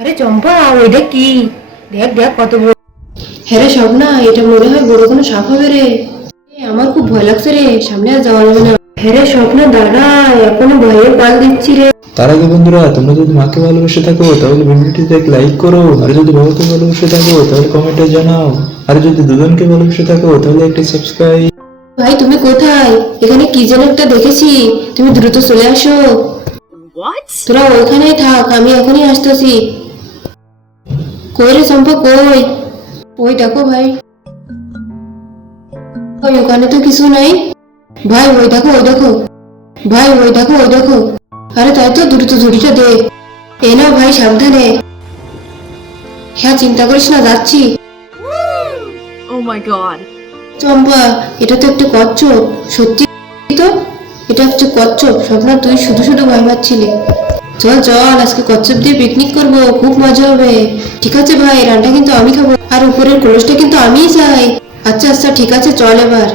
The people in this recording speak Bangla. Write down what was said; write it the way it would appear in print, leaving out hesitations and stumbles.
আরে চম্পা, ওইটা কি? দেখ দেখ কত বড়। হ্যাঁ রে স্বপ্না, এটা মনে হয় বড় কোনো সাপ হবে রে। আমার খুব ভয় লাগছে রে, সামনে আর যাওয়া যাবে না। হ্যাঁ রে স্বপ্না, দাঁড়া, এখনো ভয়ে পাল দিচ্ছি রে। তার আগে বন্ধুরা, তোমরা যদি মাকে ভালোবেসে থাকো তাহলে ভিডিওটিতে এক লাইক করো, আর যদি বাবাকে ভালোবেসে থাকো তাহলে কমেন্টে জানাও, আর যদি দুজনকে ভালোবেসে থাকো তাহলে একটি সাবস্ক্রাইব। ভাই তুমি কোথায়? এখানে কি যেন একটা দেখেছি, তুমি দ্রুত চলে আসো। তোরা ওইখানেই থাক, আমি এখনই আসতেছি। কই রে চম্পা, কই? ওই দেখো ভাই, ওই ওখানে তো কিছু নাই। ভাই ওই দেখো, ওই দেখো। ভাই ওই দেখো, ওই দেখো। আরে তাই তো, দ্রুত ঝুড়িটা দে। এ নাও ভাই, সাবধানে। হ্যাঁ চিন্তা করিস না, যাচ্ছি। Oh my god. চম্পা, এটা তো একটা কচ্ছপ। সত্যি তো, এটা হচ্ছে কচ্ছপ। স্বপ্না, তুই শুধু শুধু ভয় পাচ্ছিলি। চল চল, আজকে কচ্ছপ দিয়ে পিকনিক করবো, খুব মজা হবে। ঠিক আছে ভাই, রান্না কিন্তু আমি খাবো, আর উপরের কলসটা কিন্তু আমিই চাই। আচ্ছা আচ্ছা, ঠিক আছে, চল এবার।